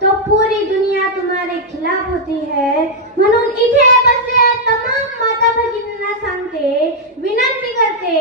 तो पूरी दुनिया तुम्हारे खिलाफ होती है. म्हणून इथे बसलेल्या तमाम माता भगिनींना सांगते, विनंती करते